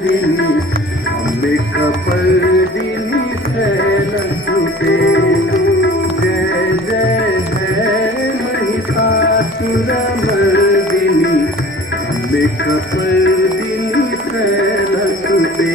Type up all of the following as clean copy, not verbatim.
दिनी अम्बे कपर्दिनी शैलसुते जय जय है महिषासुरमर्दिनी अम्बे कपर्दिनी शैलसुते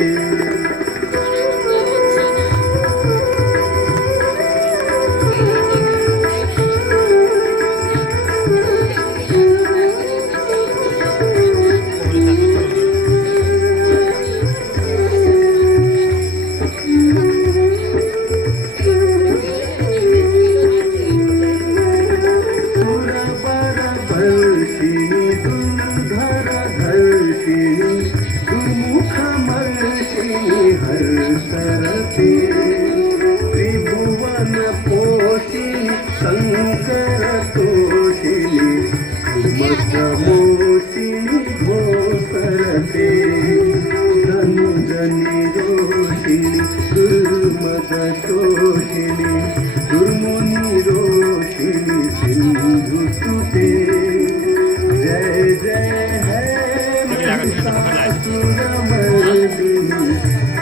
हर्षरते त्रिभुवन पोषिणी शंकर तोषिणी कुमकमोषिणी घोषरते धनुजनि रोषिणी दुर्मद शोषिणी दुर्मुनि रोषिणी सिंधुसुते जय जय है महिषासुरमर्दिनी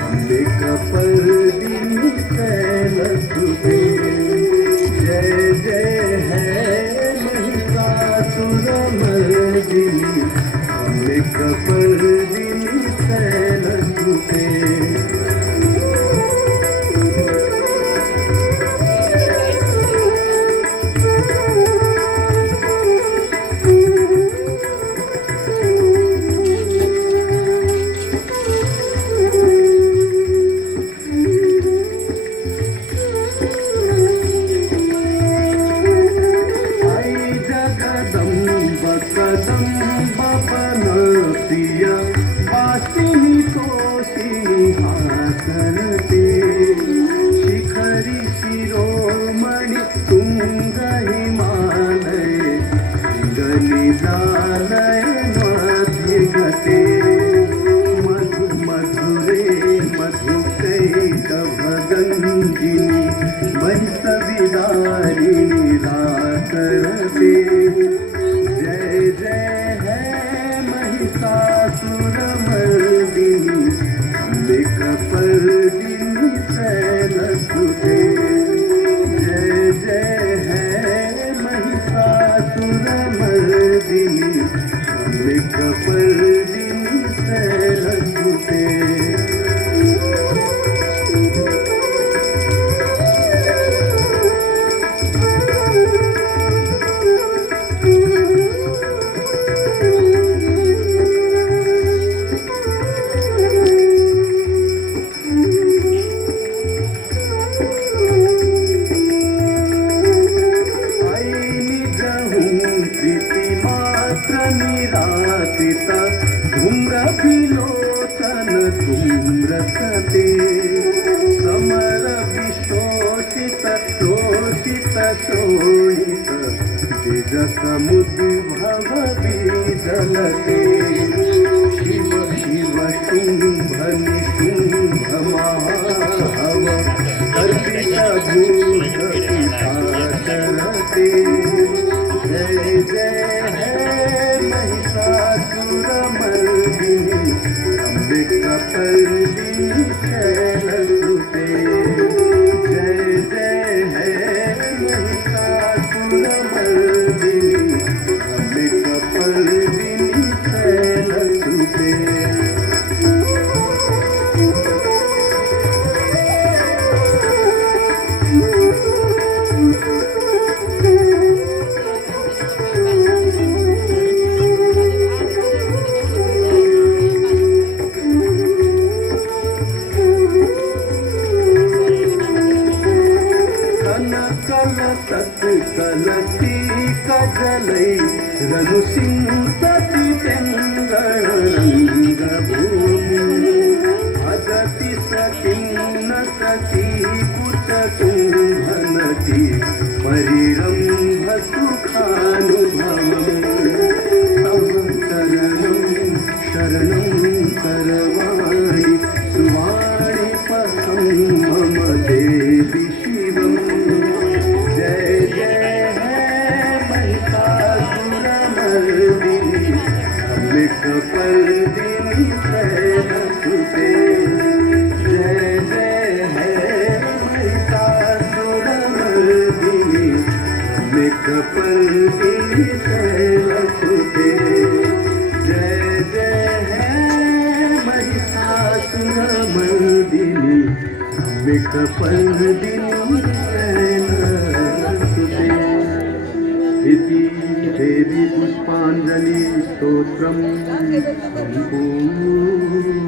अम्बे कपर्दिनी शैलसुते जय जय है महिषासुरमर्दिनी अम्बे कपर्दिनी शैलसुते प्रिया वासिनी तोषिणी हासरते शिखरी शिरोमणि तुंग हिमालय गलिलालय मध्य गते मधु मधुरे मधुकैटभगंजिनी महिषविदारिणी रासरते जय जय है महिषासुरमर्दिनी अम्बे कपर्दिनी शैलसुते जय जय है महिषासुरमर्दिनी अम्बे कपर्दिनी शैलसुते निरासिता धूम्रविलोचन धूम्रसते समर विशोषित शोषित शोणित द्विजसमुद्भव विजलते शिव शिव शुंभ निशुंभ महाहव अर्पित भूत पिशाचरते जय जय है महिषासुरमर्दिनी अम्बे कपर्दिनी शैलसुते जय जय है महिषासुरमर्दिनी अम्बे कपर्दिनी शैलसुते कलती कजलै रनुसिंहति पेंगळरंग भूमि अगति सकिन्न सती कुच कुंभनति परिरंभ सुखानुभवम् तव शरणं करवाणि सुवाणि पथं मम देवि शिवम् जय जय है महिषासुरमर्दिनी शैलसुते जय जय है महिषासुरमर्दिनी विकपर्दिनी शैलसुते इति देवी पुष्पाञ्जलि स्तोत्रम् सम्पूर्णम्।